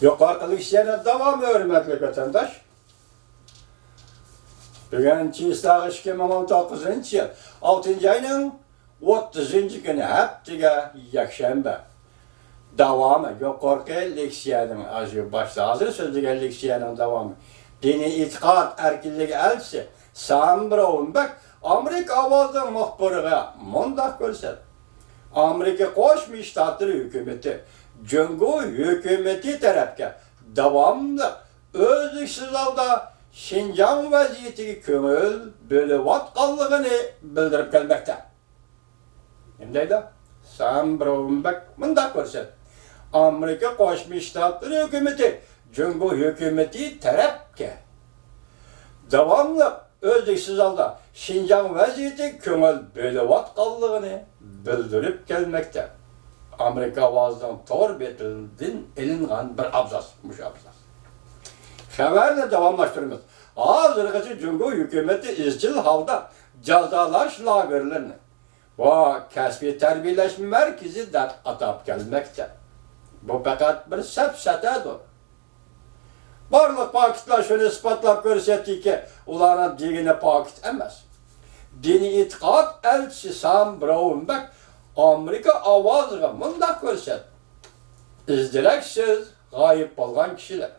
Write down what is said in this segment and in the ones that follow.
Yukarıdaki işlerine devam hürmetli vatandaş. Bugün Çiğistağ 2019 yıl 6. ayının 30. günü haftaga yakşembe. Devamı yukarıdaki leksiyanın azı başta hazır sözlüğe leksiyanın devamı. Dini itikat erkinliği elçisi Sam Brownback Amerika avazdan muhbirine mundak görsel. Amerika Qo'shma Shtatlar hükümeti Cungo hükümeti tarafga davamlı özlüksüz holda Şinjan vaziyetiga ko'ngil bo'layotganligini bildirib kelmoqda. Nima deydi? Sam Brownback mundaq ko'rsatdi. Amerika Qo'shma Shtatlar hükümeti Cungo hükümeti tarafga davamlı özlüksüz holda Şinjan vaziyetiga ko'ngil bo'layotganligini bildirib kelmoqda. Amerika avazdan tor betinden elingan bir abzas, muş abzas. Haberle devamlaştırıyoruz. Hazırgıcı Cungo hükümeti izcil halda cazalaş lagerlerini ve kasbi terbiyeleşme merkezi de atıp gelmekte. Bu fakat bir sepsetedir. Barlık paketler şunu ispatlap görsetti ki uların dini paket emez. Dini itikat elçisi Sam Brownback Amerika avazıga mundaq ko'rsat. İzdiraksiz g'oyib bo'lgan kishilar.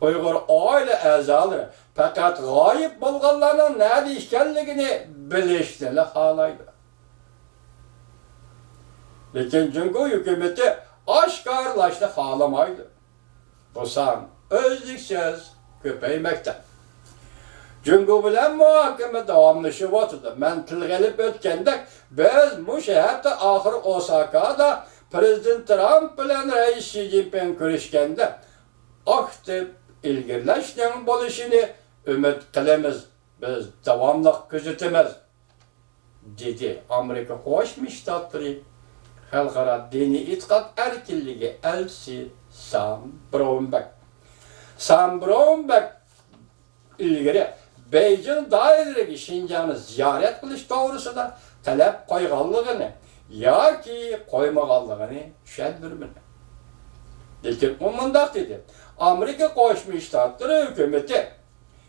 Uyg'ur oila a'zolari faqat g'oyib bo'lganlarning nada ekanligini bilishni xohlaydi. Lekin Cungo hukumati oshkorlashni xohlamaydi. Bu son o'zliksiz ko'paymoqda. Cungo bilan muhokama davomlashyapti. Men tilga ilib o'tgandek, biz mush hafta oxiri Osakada Prezident Trump bilan Rais Xi Jinping ko'rishganda aktiv ilgirlashning bo'lishini umid qilamiz. Biz davomli kuzatamiz, dedi Amerika Qo'shma Shtatlari xalqaro diniy e'tiqod erkinligi elchisi Sam Brownback. Sam Brownback ilgari Beijing doiradagi Şinjan'ı ziyorat qilish to'g'risida talab qo'yganligini yoki qo'ymaganligini tushuntirmadi. Lekin u mundaq dedi. Amerika Qo'shma Shtatlari hukumati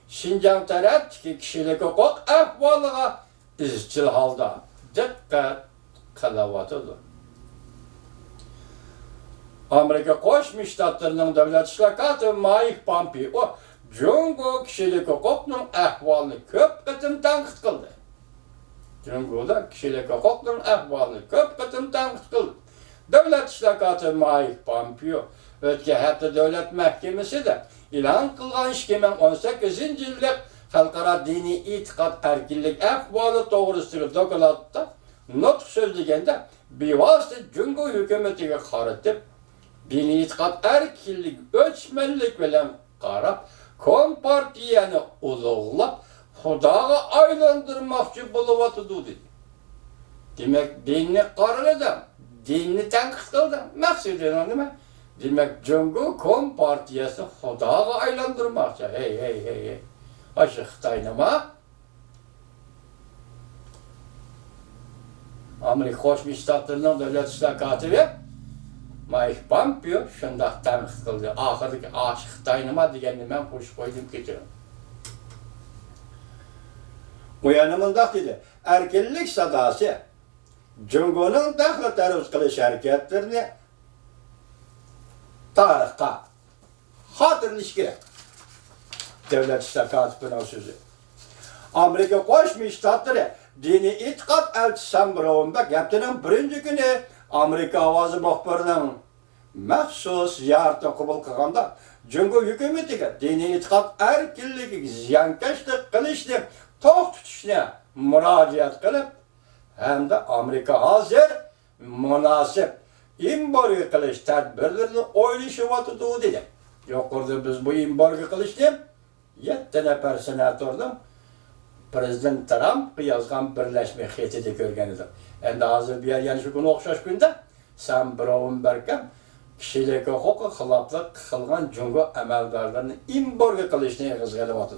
Şinjan tarafdagi kishilik huquq ahvoliga izchil holda diqqat qilyapti. Amerika Qo'shma Shtatlarining davlat ishlar katibi Mike Pompeo Cungo kishilik huquqning ahvolini ko'p qatim tanqid qildi. Cungoda kishilik huquqning ahvolini ko'p qatim tanqid qildi. Davlat ishlar katibi Mike Pompeo o'tgan hafta davlat mahkamasida e'lon qilgan 2018-yillik xalqaro diniy e'tiqod erkinlik ahvoli to'g'risidagi dokladda nutq so'zlaganda bevosita Cungo hukumatiga qaratib diniy e'tiqod erkinlik o'chmanlik bilan qarab Kompartiyani ulug'lab Xudoga aylantirmoqchi bo'lyapti dedi. Demak, dinni qaraladim, dinni tanqid qildim. Maqsadi nima? Demak, Cungo Kompartiyasi Xudoga aylantirmoqchi. Hey. Aşı Xitoy nima? Amerika Qo'shma Shtatlarining davlat ishlar kotibi Mike Pompeo shundoq tanqid qildi. Oxirgi aşı Xitoy nima deganni men qo'shib qo'ydim kechirim. Bu yana mundaq dedi. Erkinlik sadosi Cungoning daxli taruz qilish harakatlarini tarixga xotirlash kerak. Davlat ishlar kotibining so'zi. Amerika Qo'shma Shtatlari diniy e'tiqod elchisi Sam Brownback haftaning birinchi kuni Amerika ovozi muxbirining maxsus ziyoratini qabul qilganda Cungo hukumatiga diniy e'tiqod erkinligiga ziyonkashlik qilishni to'xtatishni murojaat qilib, hamda Amerika hozir munosib embargo qilish tadbirlarini o'ylashyapti dedi. Yuqorida biz bu embargo qilishni 7 nafar senatorning Prezident Trump yozgan birlashma xatida ko'rgan edi. Endi hozir bu yer yana shu kuni o'xshash kunda Sam Brownback kishilik huquqqa xiloflik qilgan Cungo amaldorlarini embargo qilishni yig'izg'alyapti.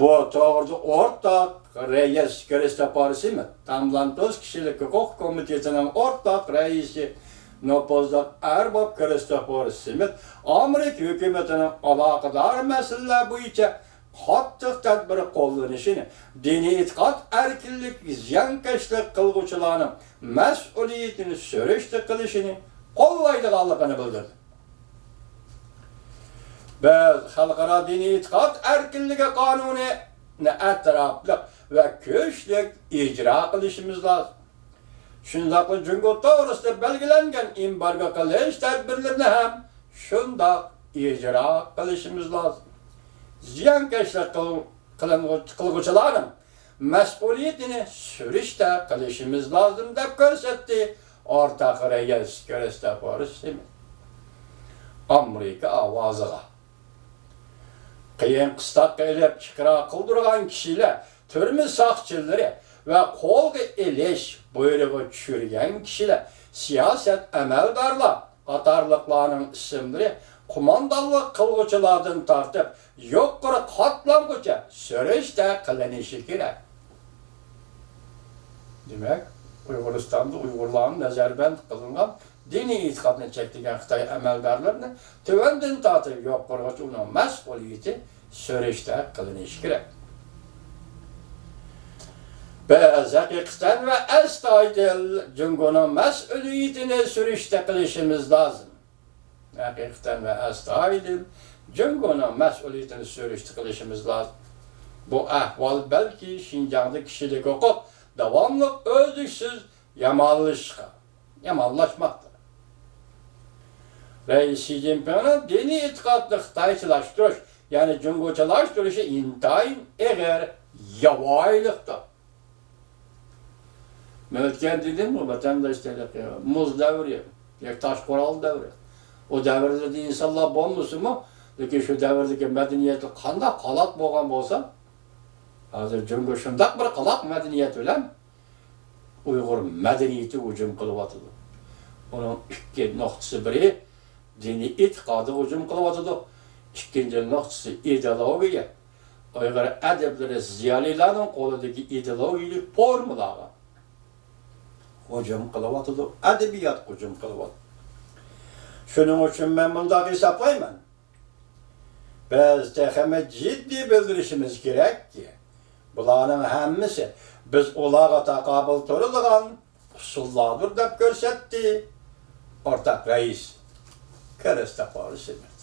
Bu to'g'rida o'rtoq reis Kristofor Simon, Tamlantos kishilik huquq komitetining o'rtoq raisi Nopozluk Erbab Kristofor Smith Amerika hükümetinin alakadar meseleler boyunca qattiq tadbir qo'llanishini, diniy e'tiqod erkinlik, ziyonkashlik qilguvchilarning mas'uliyatini so'rashda qilishini qo'llaydiganligini bildirdi. Biz xalqaro diniy e'tiqod erkinligi qonunini atrofli va kuchli ijro qilishimiz lozim. Shundaqla Jungo to'g'risida belgilangan embargo qilish tadbirlarini ham shundoq ijro qilishimiz lozim. Ziyonkashlik qilguvchilarning mas'uliyatini surishda qilishimiz lozim deb ko'rsatdi o'rtoq rais Kristofor Smith. Amerika ovoziga qiyin qistoqqa ilib chiqara qildirgan kishilar, turmush soqchilari va qo'lga ilish buyrug'i tushirgan kishilar, siyosat amaldorlar qatorliqlarning ismlari qo'mondonlik qilguvchilardan tortib yuqori qatlamgacha so'rashda qilinishi kerak. Demak, Uyg'uristonda Uyg'urlarning nazarband qilingan diniy e'tiqodni chektirgan Xitoy amaldorlarini tuvandan tortib yuqorigacha uning mas'uliyati so'rashda qilinishi kerak. Biz haqiqatan va astoydil Jungoning mas'uliyatini so'rashda qilishimiz lozim. Haqiqatan va astoydil Jungoning mas'uliyatini so'rashda qilishimiz lozim. Bu ahvol balki Xinjiangda kishilik huquq davomli o'zliksiz yomonlashmoqda. Rais Xi Jinpingning diniy e'tiqodni xitoychilashtirish, ya'ni jungochilashtirishi intayin eg'ir yovvoyilikdir. Men o'tgan dedim mi vatandoshlarga, muz davri, tash qo'ral davri. O davrda insonlar bo'lmasinmi, lekin shu davrdagi madaniyat qanday qaloq bo'lgan bo'lsa, hozir jungo shundoq bir qaloq madaniyat bilan Uyg'ur madaniyati hujum qilyapti. Uning ikki nuqtasi biri diniy e'tiqodi hujum qilyapti. Ikkinchi nuqtasi ideologiya. Uyg'ur adablari ziyolilarning qo'lidagi ideologik formulalar hujum qilyapti. Adabiyot hujum qilyapti. Shuning uchun men bunday hisoblayman. Biz texmi ciddi bildirishimiz kerakki, bularning hammasi biz ularga taqobil turadigan usullardir deb ko'rsatdi o'rtoq rais Kristofor Smith.